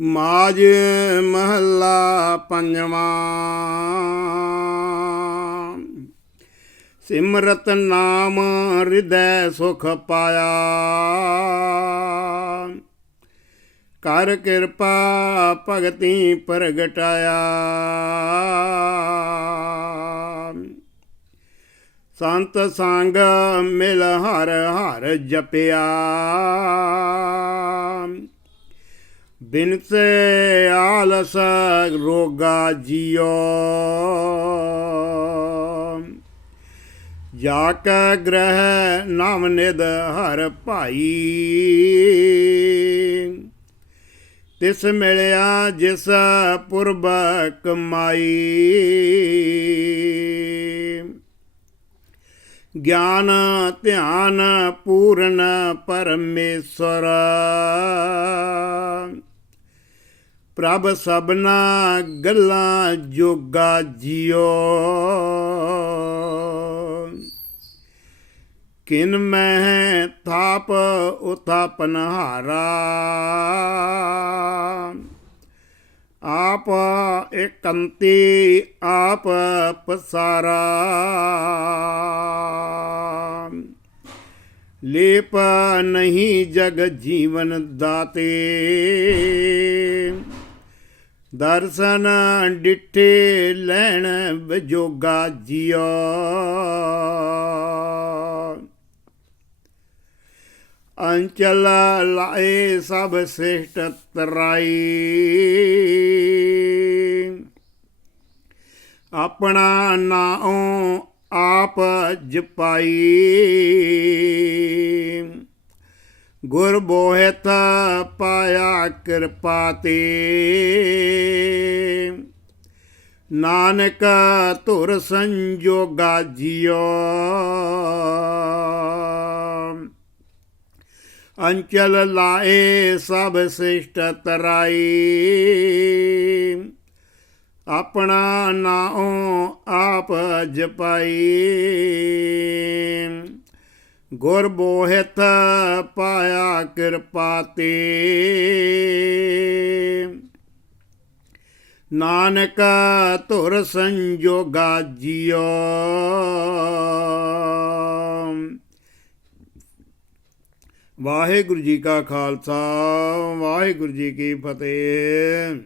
ਮਾਜ ਮਹੱਲਾ ਪੰਜਵਾਂ। ਸਿਮਰਤ ਨਾਮ ਹਿਰਦੈ ਸੁਖ ਪਾਇਆ। ਕਰ ਕਿਰਪਾ ਭਗਤੀ ਪ੍ਰਗਟਾਇਆ। ਸੰਤ ਸੰਗ ਮਿਲ ਹਰ ਹਰ ਜਪਿਆ। ਦਿਨਸੇ ਆਲਸ ਰੋਗਾ ਜਿਉ ਜਾ ਕੈ ਗ੍ਰਹਿ ਨਾਮ ਨਿਦ ਹਰ ਭਾਈ। ਤਿਸ ਮਿਲਿਆ ਜਿਸ ਪੁਰਬ ਕਮਾਈ। ਗਿਆਨ ਧਿਆਨ ਪੂਰਨ ਪਰਮੇਸ਼ਰ ਪ੍ਰਭ ਸਭਨਾ ਗੱਲਾਂ ਜੋਗਾ ਜਿਉ ਕਿਨ ਮੈਂ ਥਾਪ ਉਥਾਪਨ ਹਾਰਾ ਆਪ ਇਕੰਤੀ ਆਪ ਪਸਾਰਾ। ਲੇਪ ਨਹੀਂ ਜਗ ਜੀਵਨ ਦਾਤੇ। ਦਰਸ਼ਨ ਡਿਠੇ ਲੈਣ ਬਜੋਗਾ ਜਿਉ ਅੰਚਲ ਲਾਏ ਸਭ ਸ੍ਰਿਸ਼ਟ ਤਰਾਈ। ਆਪਣਾ ਨਾਉ ਆਪ ਜਪਾਈ। ਗੁਰ ਬੋਹਿਤ ਪਾਇਆ ਕਿਰਪਾ ਤੇ। ਨਾਨਕ ਧੁਰ ਸੰਜੋਗਾ ਜਿਉ ਅੰਚਲ ਲਾਏ ਸਭ ਸ੍ਰਿਸ਼ਟ ਤਰਾਈ। ਆਪਣਾ ਨਾਉ ਆਪ ਜਪਾਈ। ਗੁਰ ਬੋਹਿਤ ਪਾਇਆ ਕਿਰਪਾ ਤੇ। ਨਾਨਕ ਧੁਰ ਸੰਜੋਗਾ ਜਿਉ ਵਾਹਿਗੁਰੂ ਜੀ ਕਾ ਖਾਲਸਾ ਵਾਹਿਗੁਰੂ ਜੀ ਕੀ ਫਤਿਹ।